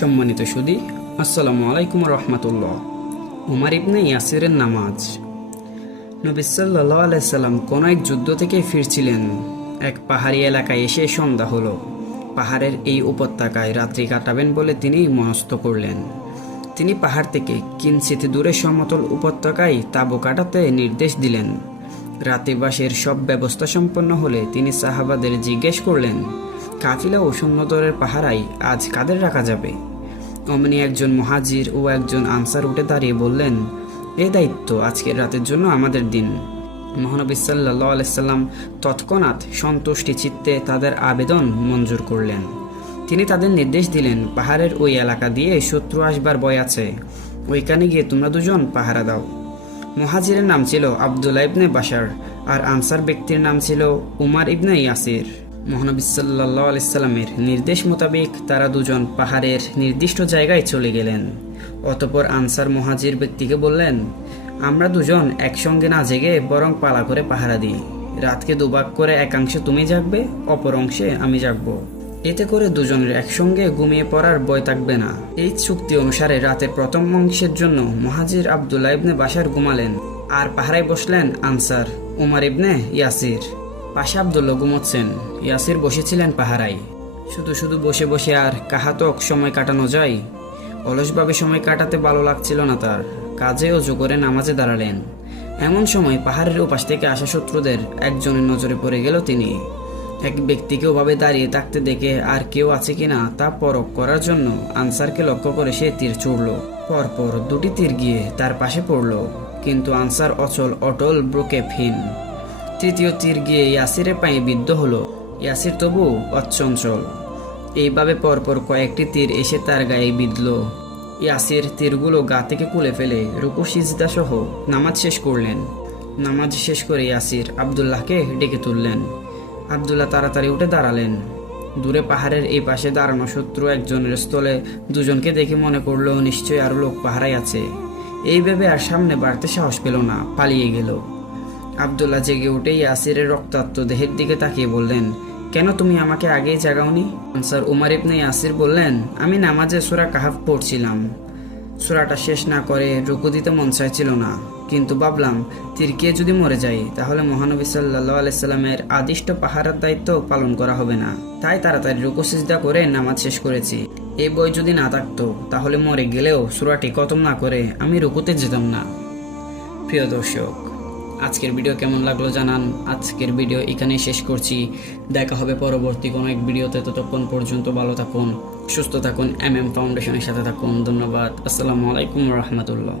সম্মানিত সুদী, আসসালামু আলাইকুম রহমতুল্লাহ। উমার ইবনে ইয়াসিরের নামাজ। নবী সাল্লাহ আলাইসাল্লাম কোনো এক যুদ্ধ থেকে ফিরছিলেন। এক পাহাড়ি এলাকায় এসে সন্ধ্যা হলো। পাহাড়ের এই উপত্যকায় রাত্রি কাটাবেন বলে তিনি মনস্থ করলেন। তিনি পাহাড় থেকে কিঞ্চিত দূরে সমতল উপত্যকায় তাঁবু কাটাতে নির্দেশ দিলেন। রাত্রিবাসের সব ব্যবস্থা সম্পন্ন হলে তিনি সাহাবাদের জিজ্ঞেস করলেন কাফিলা ও শূন্যতরের পাহারায় আজ কাদের রাখা যাবে? অমনি একজন মহাজির ও একজন আনসার উঠে দাঁড়িয়ে বললেন, এ দায়িত্ব আজকের রাতের জন্য আমাদের দিন। মহানবী সাল্লাহ আলাইসাল্লাম তৎক্ষণাৎ সন্তুষ্টি চিত্তে তাদের আবেদন মঞ্জুর করলেন। তিনি তাদের নির্দেশ দিলেন, পাহাড়ের ওই এলাকা দিয়ে শত্রু আসবার বয় আছে। ওইখানে গিয়ে তোমরা দুজন পাহারা দাও। মহাজিরের নাম ছিল আবদুল্লা ইবনে বাশার আর আনসার ব্যক্তির নাম ছিল উমার ইবনে ইয়াসির। মহানবী সাল্লাহ আলাইসাল্লামের নির্দেশ মোতাবেক তারা দুজন পাহাড়ের নির্দিষ্ট জায়গায় চলে গেলেন। অতপর আনসার মহাজির ব্যক্তিকে বললেন, আমরা দুজন একসঙ্গে না জেগে বরং পালা করে পাহারা দিই। রাতকে দুভাগ করে একাংশে তুমি জাগবে, অপর অংশে আমি জাগবো। এতে করে দুজনের একসঙ্গে ঘুমিয়ে পড়ার ভয় থাকবে না। এই চুক্তি অনুসারে রাতের প্রথম অংশের জন্য মহাজির আবদুল্লাহ ইবনে বাসার ঘুমালেন। আর পাহারায় বসলেন আনসার উমার ইবনে ইয়াসির। পাশে আবদুল্লাহ ঘুমোচ্ছেন। ইয়াসির বসেছিলেন পাহারায়। শুধু শুধু বসে বসে আর কাহাতক সময় কাটানো যায়? অলসভাবে সময় কাটাতে ভালো লাগছিল না তার। কাজে অজু করে নামাজে দাঁড়ালেন। এমন সময় পাহাড়ের উপাস থেকে আসা শত্রুদের একজনের নজরে পড়ে গেল তিনি। এক ব্যক্তিকে ওভাবে দাঁড়িয়ে থাকতে দেখে আর কেউ আছে কিনা তা পরখ করার জন্য আনসারকে লক্ষ্য করে সে তীর ছুড়ল। পরপর দুটি তীর গিয়ে তার পাশে পড়ল। কিন্তু আনসার অচল, অটল ব্রোকেফহীন তৃতীয় তীর গিয়ে ইয়াসিরের পায়ে বিদ্ধ হলো। ইয়াসির তবু অচঞ্চল এইভাবে পরপর কয়েকটি তীর এসে তার গায়ে বিঁধল। ইয়াসির তীরগুলো গা থেকে কুলে ফেলে রুকু, সিজদা সহ নামাজ শেষ করলেন। নামাজ শেষ করে ইয়াসির আবদুল্লাহকে ডেকে তুললেন। আবদুল্লাহ তাড়াতাড়ি উঠে দাঁড়ালেন। দূরে পাহাড়ের এই পাশে দাঁড়ানো শত্রু একজনের স্থলে দুজনকে দেখে মনে করল, নিশ্চয়ই আরও লোক পাহারায় আছে। এই ভেবে আর সামনে বাড়তে সাহস পেল না, পালিয়ে গেল। আবদুল্লাহ জেগে উঠে ইয়াসিরের রক্তাক্ত দেহের দিকে তাকিয়ে বললেন, কেন তুমি আমাকে আগেই জাগাওনি? আনসার উমার ইবনে ইয়াসির বললেন, আমি নামাজে সুরা কাহাফ পড়ছিলাম। সুরাটা শেষ না করে রুকু দিতে মন চাইছিল না। কিন্তু ভাবলাম তিরকিয়ে যদি মরে যাই তাহলে মহানবী সাল্লাহ আলাইসাল্লামের আদিষ্ট পাহারার দায়িত্ব পালন করা হবে না। তাই তাড়াতাড়ি রুকু সিজদা করে নামাজ শেষ করেছি। এই বই যদি না থাকতো, তাহলে মরে গেলেও সুরাটি খতম না করে আমি রুকুতে যেতাম না। প্রিয় দর্শক আজকের ভিডিও কেমন লাগল জানান। আজকের ভিডিও এখানেই শেষ করছি। দেখা হবে পরবর্তী কোনো এক ভিডিওতে ততক্ষণ পর্যন্ত ভালো থাকুন, সুস্থ থাকুন এম এম ফাউন্ডেশনের সাথে থাকুন। ধন্যবাদ। আসসালামু আলাইকুম রহমতুল্লাহ।